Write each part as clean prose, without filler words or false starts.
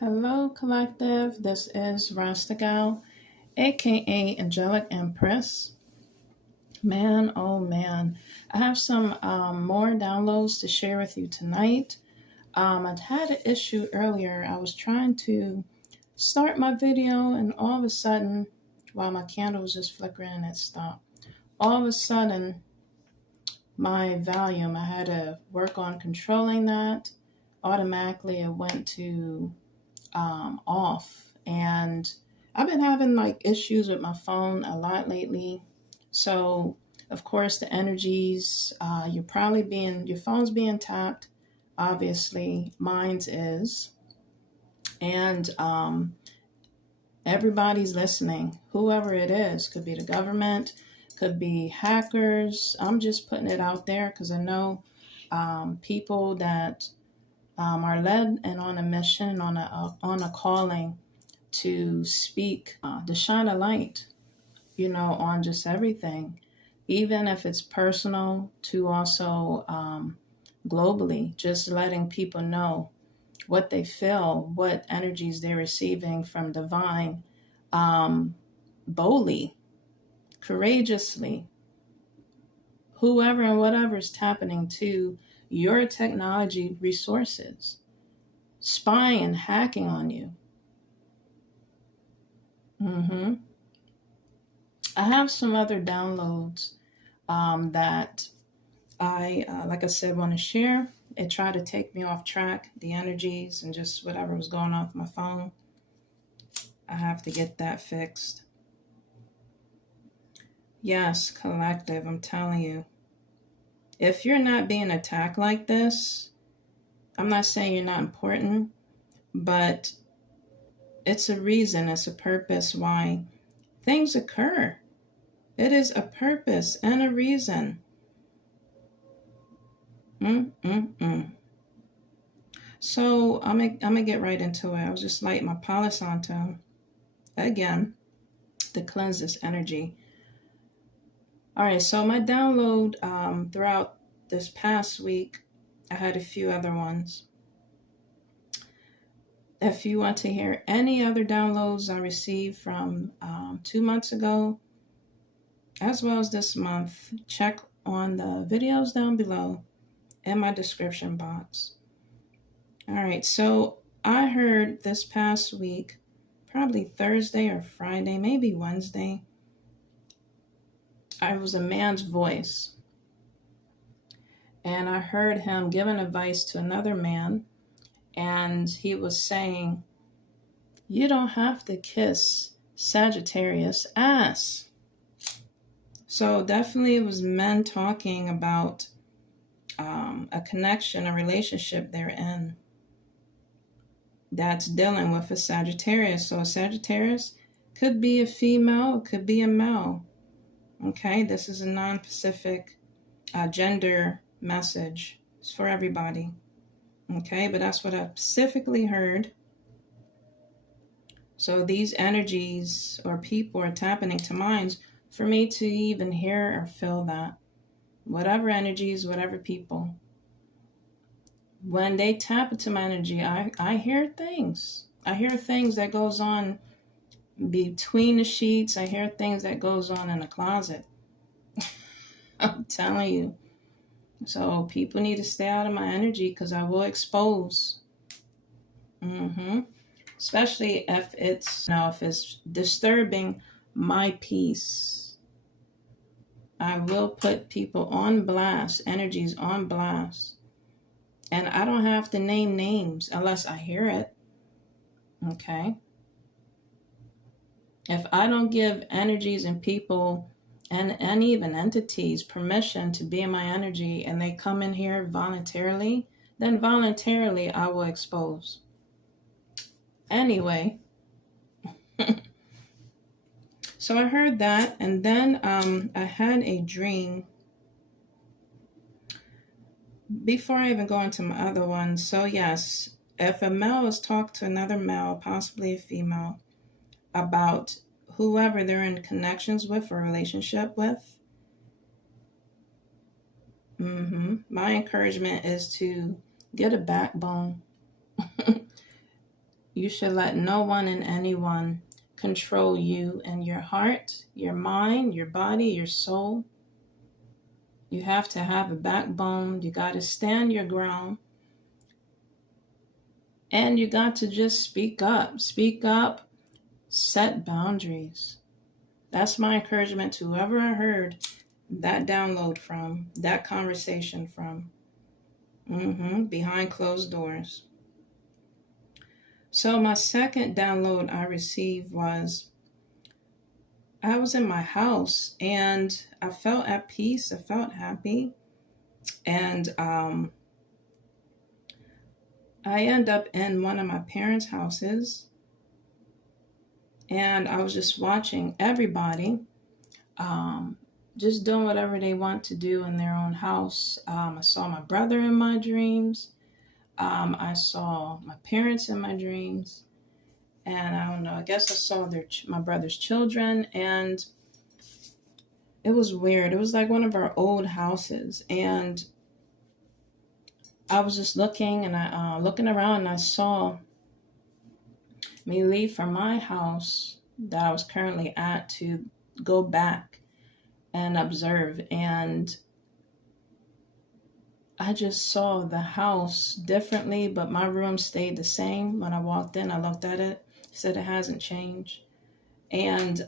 Hello, Collective. This is Rasta Gal, aka Angelic Empress. Man, oh man, I have some more downloads to share with you tonight. I'd had an issue earlier. I was trying to start my video, and all of a sudden, while my candle was just flickering, it stopped. All of a sudden, my volume, I had to work on controlling that. Automatically, it went to off, and I've been having like issues with my phone a lot lately. So of course the energies, your phone's being tapped, obviously mine's is, and everybody's listening, whoever it is. Could be the government, could be hackers. I'm just putting it out there because I know people that are led and on a mission, on a calling to speak, to shine a light, on just everything, even if it's personal, to also globally, just letting people know what they feel, what energies they're receiving from divine, boldly, courageously, whoever and whatever is happening to your technology resources, spying and hacking on you. I have some other downloads that I, like I said, want to share. It tried to take me off track, the energies and just whatever was going on with my phone. I have to get that fixed. Yes, Collective, I'm telling you. If you're not being attacked like this, I'm not saying you're not important, but it's a reason, it's a purpose why things occur. It is a purpose and a reason. So I'm gonna get right into it. I was just lighting my Palo Santo again to cleanse this energy. All right, so my download throughout this past week, I had a few other ones. If you want to hear any other downloads I received from 2 months ago, as well as this month, check on the videos down below in my description box. All right, so I heard this past week, probably Thursday or Friday, maybe Wednesday, I was a man's voice, and I heard him giving advice to another man, and he was saying, you don't have to kiss Sagittarius ass. So definitely it was men talking about a connection, a relationship they're in that's dealing with a Sagittarius. So a Sagittarius could be a female, it could be a male. Okay, this is a non-specific gender message. It's for everybody. Okay, but that's what I specifically heard. So these energies or people are tapping into minds for me to even hear or feel that. Whatever energies, whatever people. When they tap into my energy, I hear things. I hear things that goes on between the sheets. I hear things that goes on in the closet. I'm telling you. So people need to stay out of my energy because I will expose. Especially if it's disturbing my peace. I will put people on blast, energies on blast. And I don't have to name names unless I hear it. Okay? If I don't give energies and people and even entities permission to be in my energy and they come in here voluntarily, then voluntarily I will expose. Anyway, so I heard that, and then I had a dream before I even go into my other ones. So yes, if a male is talking to another male, possibly a female, about whoever they're in connections with or relationship with, my encouragement is to get a backbone. You should let no one and anyone control you and your heart, your mind, your body, your soul. You have to have a backbone. You got to stand your ground. And you got to just speak up. Speak up. Set boundaries. That's my encouragement to whoever I heard that download from, that conversation from. Behind closed doors. So my second download I received was, I was in my house and I felt at peace. I felt happy. And I end up in one of my parents' houses. And I was just watching everybody just doing whatever they want to do in their own house. I saw my brother in my dreams. I saw my parents in my dreams. And I don't know, I guess I saw my brother's children. And it was weird. It was like one of our old houses. And I was just looking and looking around, and I saw me leave from my house that I was currently at to go back and observe. And I just saw the house differently, but my room stayed the same. When I walked in, I looked at it, said it hasn't changed. And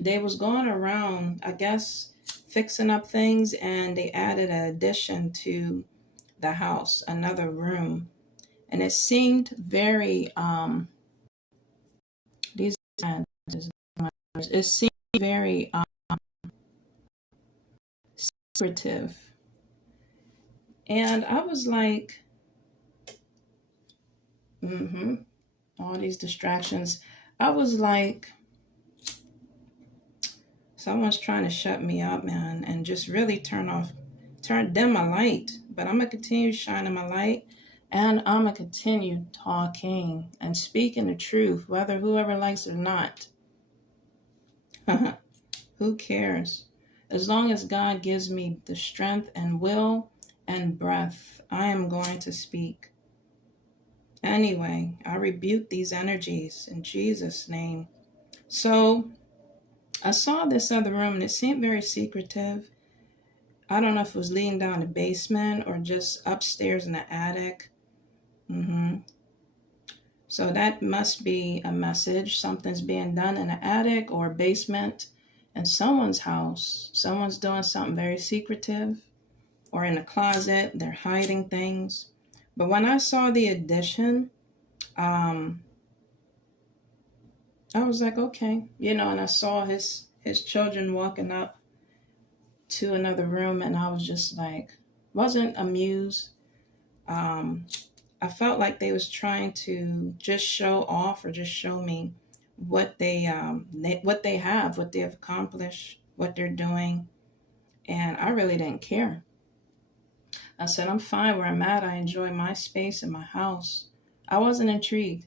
they was going around, I guess, fixing up things, and they added an addition to the house, another room. And it seemed very, it seemed very secretive. And I was like, all these distractions. I was like, someone's trying to shut me up, man, and just really dim my light. But I'm going to continue shining my light, and I'm going to continue talking and speaking the truth, whether whoever likes it or not. Who cares? As long as God gives me the strength and will and breath, I am going to speak. Anyway, I rebuke these energies in Jesus' name. So I saw this other room, and it seemed very secretive. I don't know if it was leading down the basement or just upstairs in the attic. So that must be a message. Something's being done in the attic or basement in someone's house. Someone's doing something very secretive, or in a closet, they're hiding things. But when I saw the addition, I was like, okay, and I saw his children walking up to another room, and I was just like, wasn't amused. I felt like they was trying to just show off or just show me what they have accomplished, what they're doing. And I really didn't care. I said, I'm fine where I'm at. I enjoy my space in my house. I wasn't intrigued.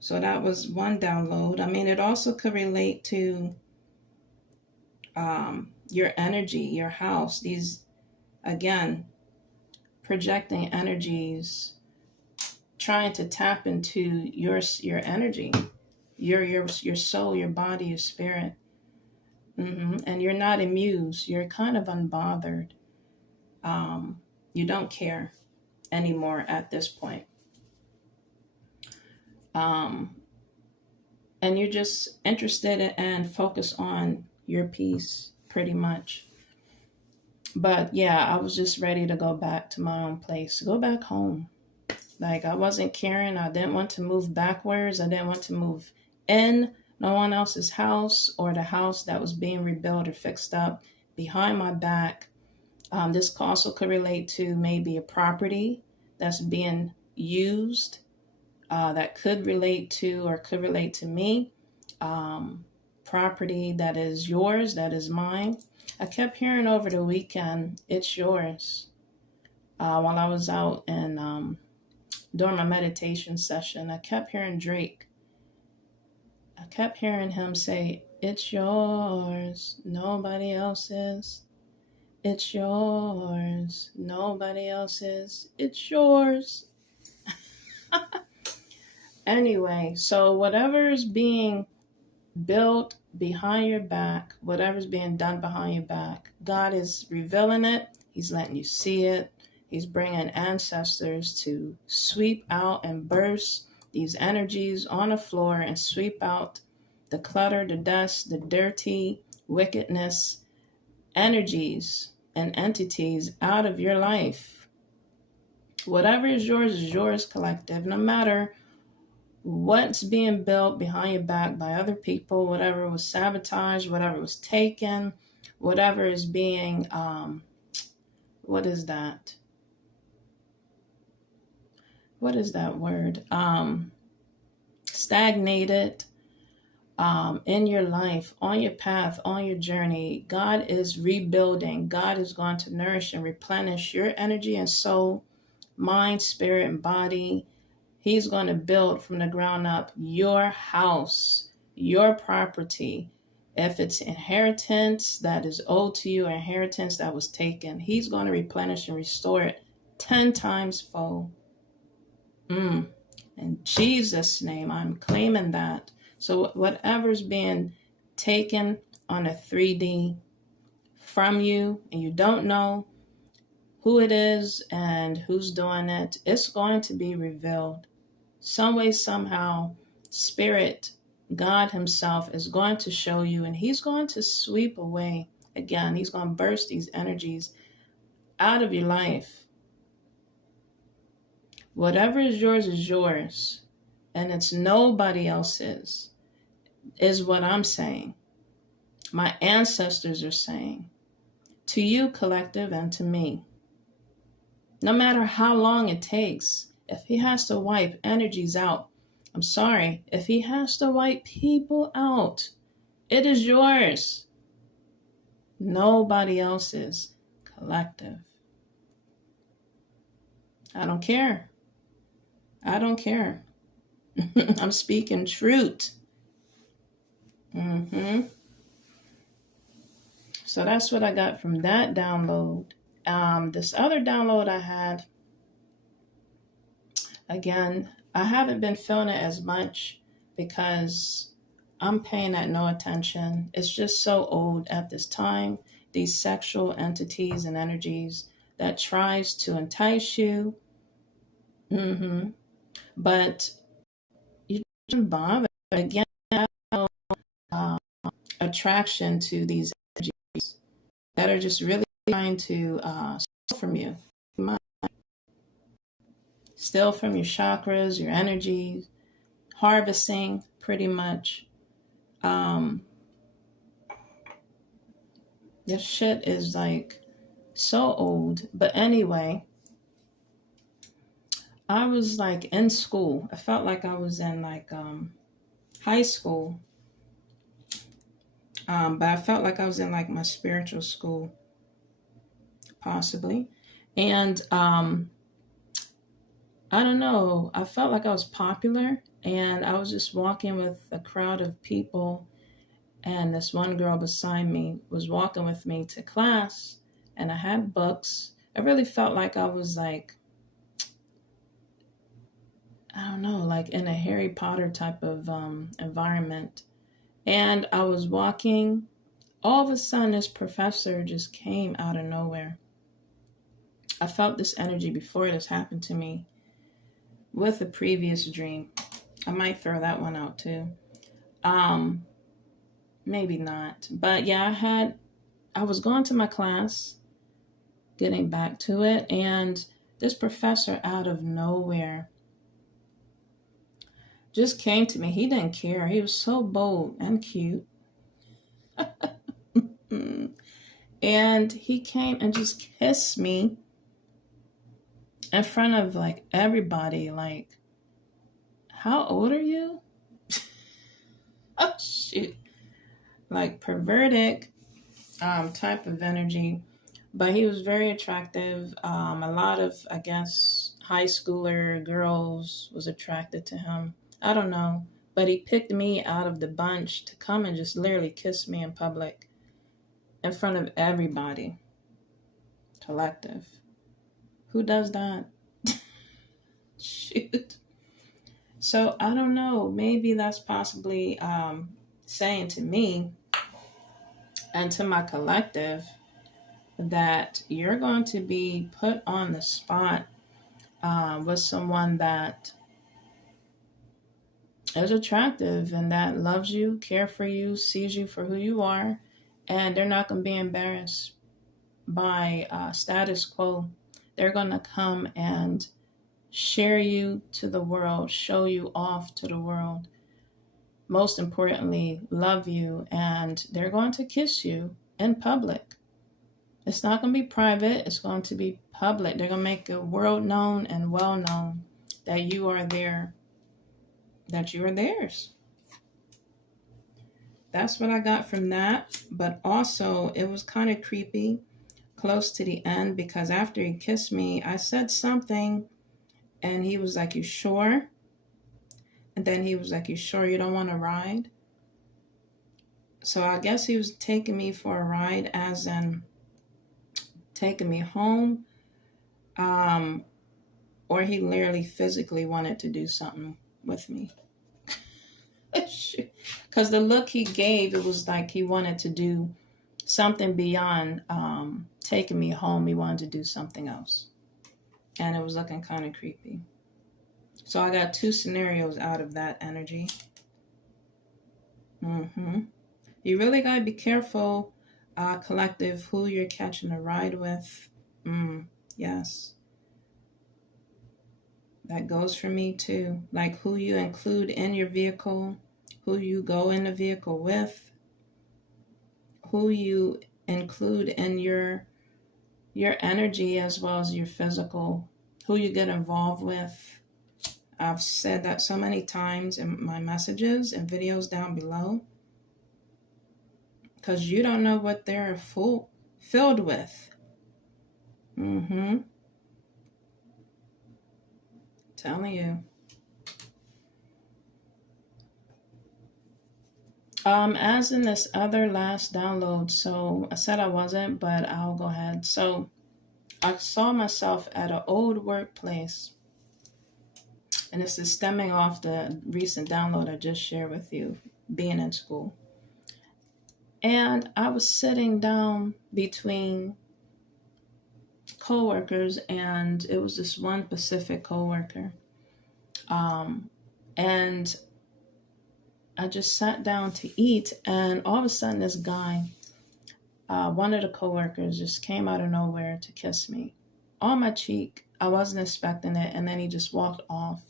So that was one download. I mean, it also could relate to your energy, your house. These, again, projecting energies, trying to tap into your energy, your soul, your body, your spirit. And you're not amused. You're kind of unbothered. You don't care anymore at this point. And you're just interested and focus on your peace, pretty much. But yeah, I was just ready to go back to my own place, go back home. Like, I wasn't caring. I didn't want to move backwards. I didn't want to move in no one else's house or the house that was being rebuilt or fixed up behind my back. This also could relate to maybe a property that's being used that could relate to me. Property that is yours, that is mine. I kept hearing over the weekend, it's yours. While I was out and during my meditation session, I kept hearing Drake. I kept hearing him say, it's yours, nobody else's. It's yours, nobody else's. It's yours. Anyway, so whatever's being built behind your back, whatever's being done behind your back, God is revealing it. He's letting you see it. He's bringing ancestors to sweep out and burst these energies on the floor and sweep out the clutter, the dust, the dirty wickedness, energies and entities out of your life. Whatever is yours, collective. No matter what's being built behind your back by other people, whatever was sabotaged, whatever was taken, whatever is being, what is that? What is that word? Stagnated in your life, on your path, on your journey. God is rebuilding. God is going to nourish and replenish your energy and soul, mind, spirit, and body. He's going to build from the ground up your house, your property. If it's inheritance that is owed to you, or inheritance that was taken, he's going to replenish and restore it 10 times fold. In Jesus' name, I'm claiming that. So whatever's being taken on a 3D from you, and you don't know who it is and who's doing it, it's going to be revealed. Some way, somehow, Spirit, God himself is going to show you, and he's going to sweep away. Again, he's going to burst these energies out of your life. Whatever is yours, and it's nobody else's, is what I'm saying. My ancestors are saying to you, collective, and to me. No matter how long it takes, if he has to wipe energies out, I'm sorry, if he has to wipe people out, it is yours. Nobody else's, collective. I don't care. I don't care. I'm speaking truth. So that's what I got from that download. This other download I had, again, I haven't been feeling it as much because I'm paying that no attention. It's just so old at this time. These sexual entities and energies that tries to entice you. But you shouldn't bother. Again, attraction to these energies that are just really trying to steal from you. Steal from your chakras, your energies, harvesting pretty much. This shit is like so old. But anyway, I was like in school. I felt like I was in like high school. But I felt like I was in like my spiritual school, possibly. And I don't know, I felt like I was popular, and I was just walking with a crowd of people, and this one girl beside me was walking with me to class, and I had books. I really felt like I was like, I don't know, like in a Harry Potter type of environment. And I was walking. All of a sudden, this professor just came out of nowhere. I felt this energy before this happened to me with a previous dream. I might throw that one out too. Maybe not. But yeah, I was going to my class, getting back to it, and this professor out of nowhere just came to me. He didn't care. He was so bold and cute. And he came and just kissed me in front of like everybody. Like, how old are you? Oh shoot. Like perverted type of energy. But he was very attractive. A lot of, I guess, high schooler girls was attracted to him. I don't know. But he picked me out of the bunch to come and just literally kiss me in public in front of everybody. Collective. Who does that? Shoot. So I don't know. Maybe that's possibly saying to me and to my collective that you're going to be put on the spot with someone that is attractive and that loves you, care for you, sees you for who you are, and they're not going to be embarrassed by status quo. They're going to come and share you to the world, show you off to the world. Most importantly, love you, and they're going to kiss you in public. It's not going to be private, it's going to be public. They're going to make it world known and well known that you are there, that you are theirs. That's what I got from that. But also, it was kind of creepy close to the end, because after he kissed me, I said something and he was like, "You sure?" And then he was like, "You sure you don't want to ride?" So I guess he was taking me for a ride, as in taking me home, or he literally physically wanted to do something with me. Because the look he gave, it was like he wanted to do something beyond taking me home. He wanted to do something else. And it was looking kind of creepy. So I got 2 scenarios out of that energy. You really got to be careful, collective, who you're catching a ride with. Yes. That goes for me too. Like who you include in your vehicle, who you go in the vehicle with, who you include in your energy as well as your physical, who you get involved with. I've said that so many times in my messages and videos down below, because you don't know what they're filled with. Telling you. As in this other last download, so I said I wasn't, but I'll go ahead. So I saw myself at an old workplace, and this is stemming off the recent download I just shared with you, being in school. And I was sitting down between co-workers, and it was this one Pacific co-worker. And I just sat down to eat, and all of a sudden this guy, one of the co-workers, just came out of nowhere to kiss me on my cheek. I wasn't expecting it, and then he just walked off.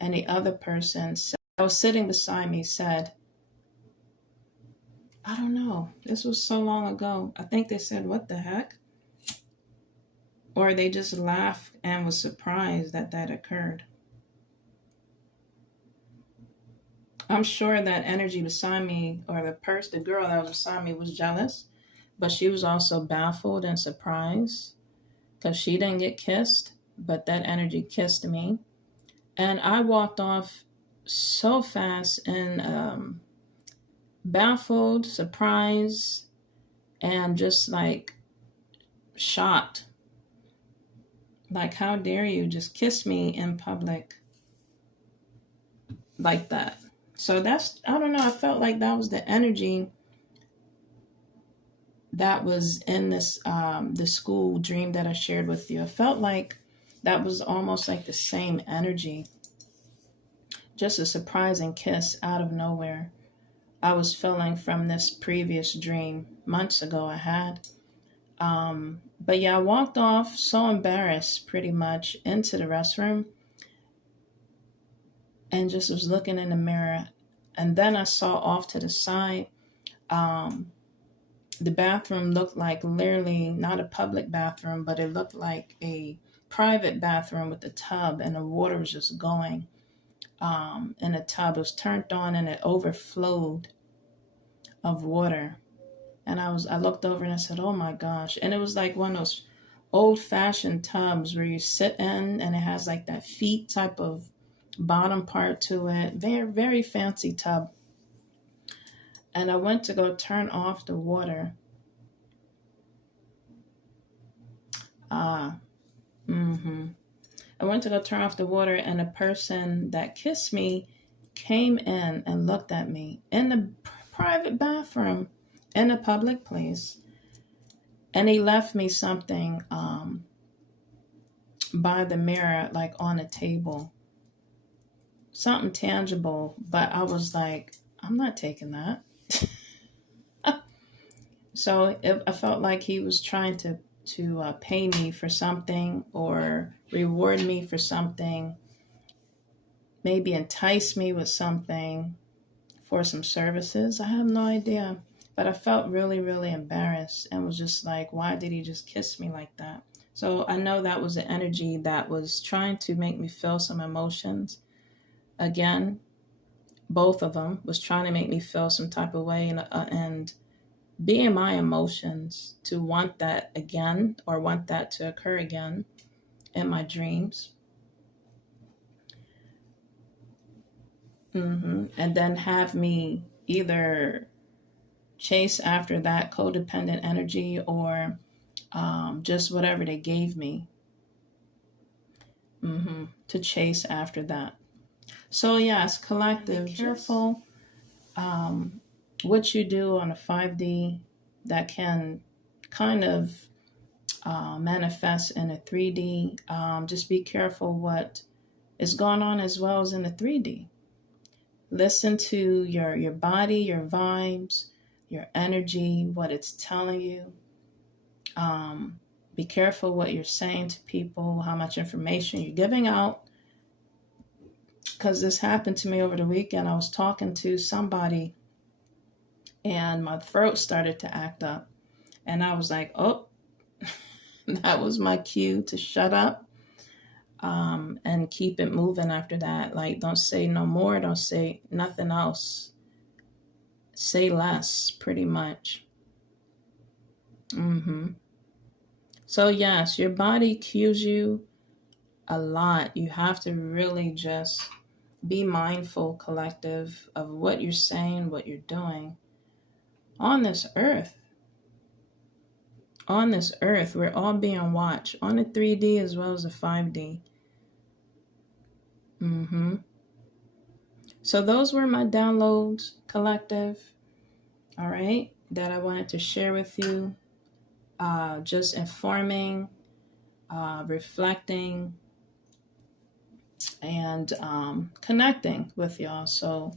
And the other person that was sitting beside me said, I don't know, this was so long ago. I think they said, "What the heck?" Or they just laughed and was surprised that that occurred. I'm sure that energy beside me, or the girl that was beside me, was jealous, but she was also baffled and surprised because she didn't get kissed, but that energy kissed me. And I walked off so fast and baffled, surprised, and just like shocked. Like, how dare you just kiss me in public like that? So that's, I don't know, I felt like that was the energy that was in this the school dream that I shared with you. I felt like that was almost like the same energy. Just a surprising kiss out of nowhere. I was feeling from this previous dream months ago I had. But yeah, I walked off so embarrassed pretty much into the restroom and just was looking in the mirror. And then I saw off to the side, the bathroom looked like literally not a public bathroom, but it looked like a private bathroom with a tub, and the water was just going in the tub. It was turned on and it overflowed of water. And I looked over and I said, "Oh my gosh." And it was like one of those old fashioned tubs where you sit in and it has like that feet type of bottom part to it. Very, very fancy tub. And I went to go turn off the water. I went to go turn off the water, and the person that kissed me came in and looked at me in the private bathroom in a public place. And he left me something by the mirror, like on a table. Something tangible, but I was like, I'm not taking that. So I felt like he was trying to pay me for something or reward me for something, maybe entice me with something for some services. I have no idea. But I felt really, really embarrassed and was just like, why did he just kiss me like that? So I know that was the energy that was trying to make me feel some emotions. Again, both of them was trying to make me feel some type of way and be in my emotions to want that again or want that to occur again in my dreams. And then have me either chase after that codependent energy or just whatever they gave me to chase after that. So yes, collective, be careful what you do on a 5D that can kind of manifest in a 3D. Just be careful what is going on as well as in the 3D. Listen to your body, your vibes, your energy, what it's telling you. Be careful what you're saying to people, how much information you're giving out. Because this happened to me over the weekend. I was talking to somebody and my throat started to act up. And I was like, oh, that was my cue to shut up and keep it moving after that. Like, don't say no more. Don't say nothing else. Say less, pretty much. So yes, your body cues you a lot. You have to really just be mindful, collective, of what you're saying, what you're doing on this earth. On this earth, we're all being watched on the 3D as well as the 5D. So those were my downloads, collective, all right, that I wanted to share with you. Just informing, reflecting, and connecting with y'all. So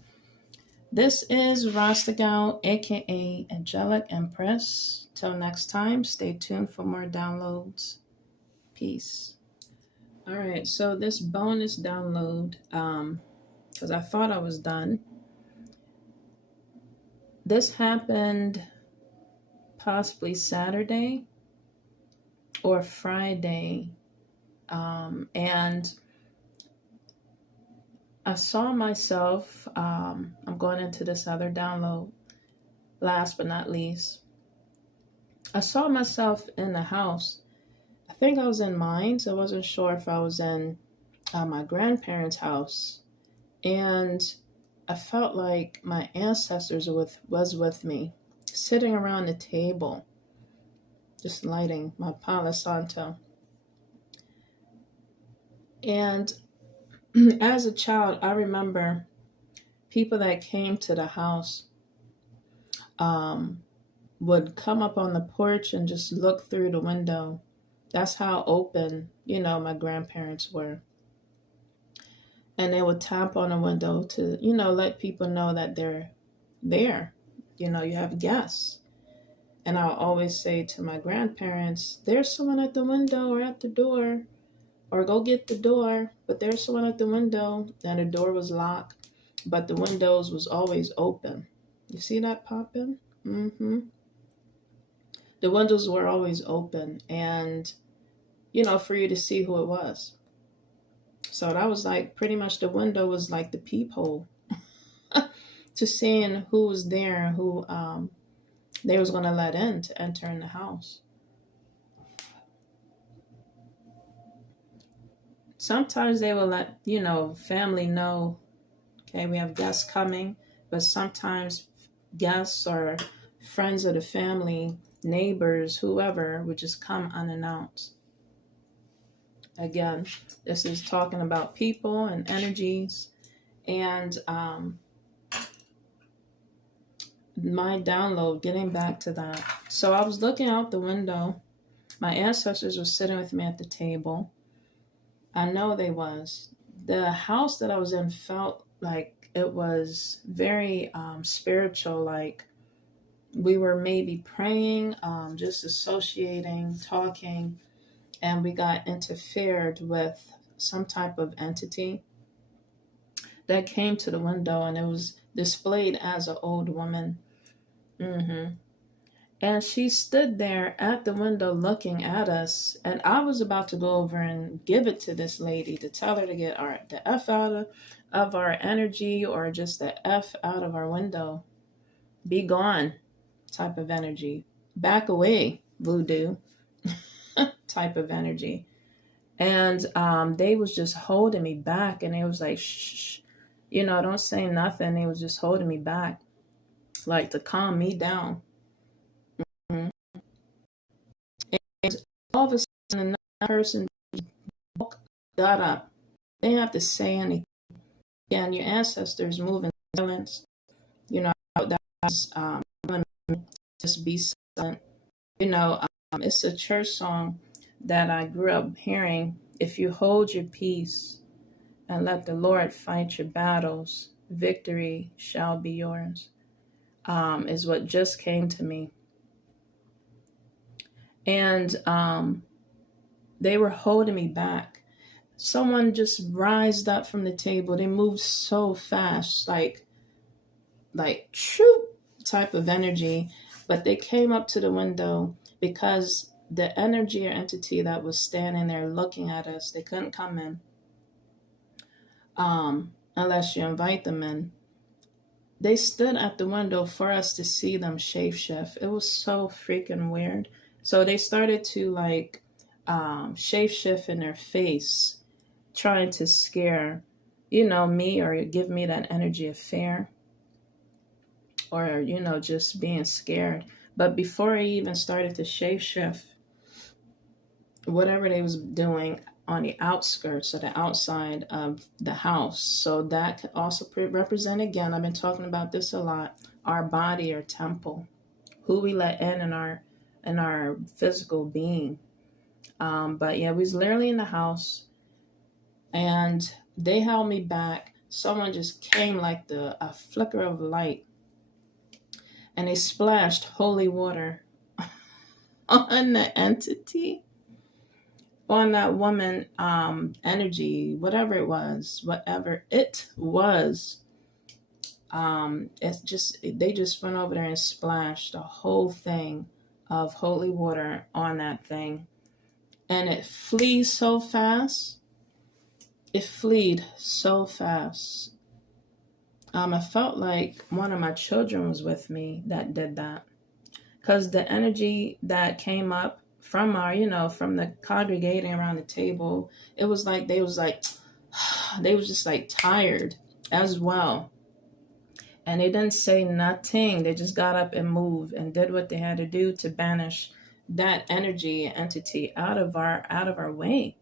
this is Rasta Gal, aka Angelic Empress. Till next time, stay tuned for more downloads. Peace. All right, so this bonus download, because I thought I was done. This happened possibly Saturday or Friday, and I saw myself, I'm going into this other download, last but not least. I saw myself in the house. I think I was in mine, so I wasn't sure if I was in my grandparents' house. And I felt like my ancestors was with me, sitting around the table, just lighting my Palo Santo. And as a child, I remember people that came to the house would come up on the porch and just look through the window. That's how open, my grandparents were. And they would tap on the window to, let people know that they're there. You have guests. And I'll always say to my grandparents, there's someone at the window or at the door, or go get the door, but there's someone at the window. And the door was locked, but the windows was always open. You see that popping? The windows were always open and, for you to see who it was. So that was like pretty much the window was like the peephole to seeing who was there, who they was going to let in to enter in the house. Sometimes they will let, family know, okay, we have guests coming, but sometimes guests or friends of the family, neighbors, whoever, would just come unannounced. Again, this is talking about people and energies. And my download, getting back to that. So I was looking out the window. My ancestors were sitting with me at the table. I know they was. The house that I was in felt like it was very spiritual, like we were maybe praying, just associating, talking, and we got interfered with some type of entity that came to the window, and it was displayed as an old woman. And she stood there at the window looking at us. And I was about to go over and give it to this lady to tell her to get the F out of our energy, or just the F out of our window. Be gone type of energy. Back away, voodoo type of energy. And they was just holding me back. And they was like, shh, don't say nothing. They was just holding me back, like to calm me down. And all of a sudden, another person got up. They didn't have to say anything. Again, your ancestors move in silence. That was just be silent. It's a church song that I grew up hearing. If you hold your peace and let the Lord fight your battles, victory shall be yours, is what just came to me. And they were holding me back. Someone just rised up from the table. They moved so fast, like troop type of energy. But they came up to the window because the energy or entity that was standing there looking at us, they couldn't come in unless you invite them in. They stood at the window for us to see them shapeshift. It was so freaking weird. So they started to shapeshift in their face, trying to scare, me, or give me that energy of fear, or, just being scared. But before I even started to shapeshift, whatever they was doing on the outskirts or the outside of the house. So that could also represent, again, I've been talking about this a lot, our body or temple, who we let in our physical being. But yeah, we was literally in the house, and they held me back. Someone just came like a flicker of light, and they splashed holy water on the entity, on that woman, energy, whatever it was. They just went over there and splashed a whole thing of holy water on that thing. And it flees so fast. It fleed so fast. I felt like one of my children was with me that did that. Because the energy that came up from from the congregating around the table, it was like they was just like tired as well. And they didn't say nothing. They just got up and moved and did what they had to do to banish that energy entity out of our way.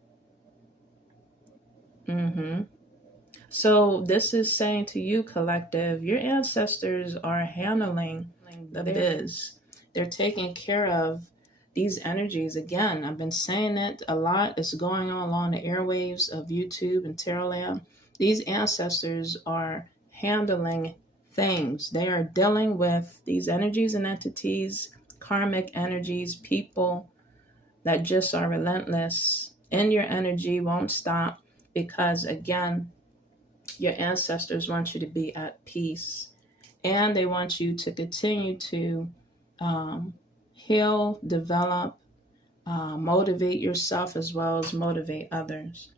So this is saying to you, collective, your ancestors are handling the biz. They're taking care of these energies. Again, I've been saying it a lot. It's going on along the airwaves of YouTube and Terraland. These ancestors are handling things. They are dealing with these energies and entities, karmic energies, people that just are relentless. And your energy won't stop because, again, your ancestors want you to be at peace. And they want you to continue to heal, develop, motivate yourself as well as motivate others.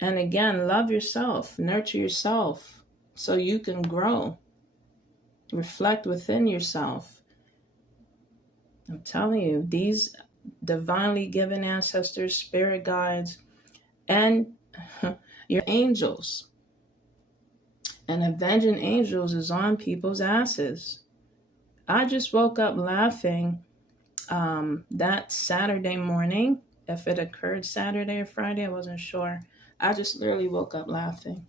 And again, love yourself, nurture yourself so you can grow. Reflect within yourself. I'm telling you, these divinely given ancestors, spirit guides, and your angels. And avenging angels is on people's asses. I just woke up laughing that Saturday morning. if it occurred Saturday or Friday. I wasn't sure. I just literally woke up laughing.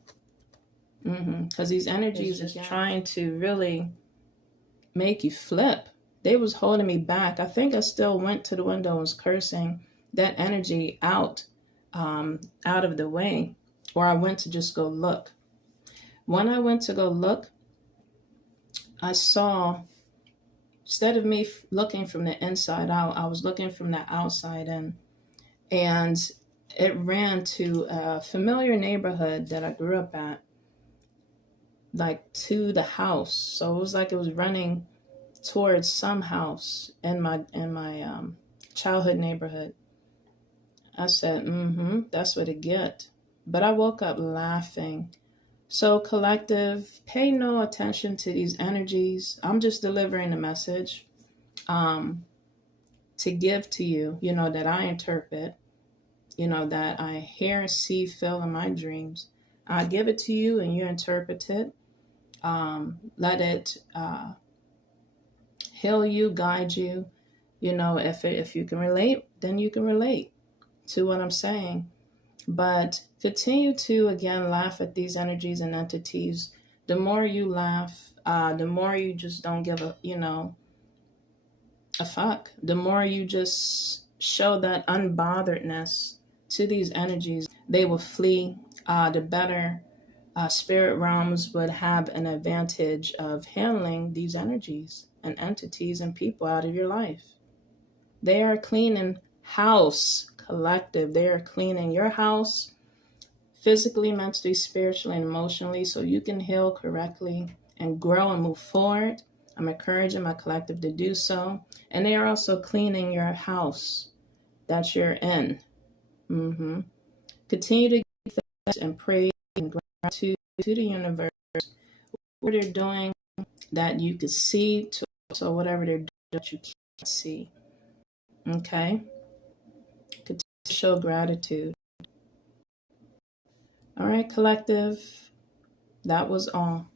Because these energies is trying to really make you flip. They was holding me back. I think I still went to the window and was cursing that energy out of the way, or I went to just go look. When I went to go look, I saw, instead of me looking from the inside out, I was looking from the outside in, and it ran to a familiar neighborhood that I grew up at, like to the house. So it was like it was running towards some house in my childhood neighborhood. I said, that's what it get. But I woke up laughing. So collective, pay no attention to these energies. I'm just delivering a message to give to you, that I interpret, that I hear, see, feel in my dreams. I give it to you and you interpret it. Let it heal you, guide you. If you can relate, then you can relate to what I'm saying. But continue to, again, laugh at these energies and entities. The more you laugh, the more you just don't give a fuck. The more you just show that unbotheredness to these energies, they will flee. The better spirit realms would have an advantage of handling these energies and entities and people out of your life. They are cleaning house, collective. They are cleaning your house physically, mentally, spiritually, and emotionally, so you can heal correctly and grow and move forward. I'm encouraging my collective to do so. And they are also cleaning your house that you're in. Continue to give thanks and praise and gratitude to the universe, what they're doing that you can see, to also whatever they're doing that you can't see. Okay? Continue to show gratitude. All right, collective. That was all.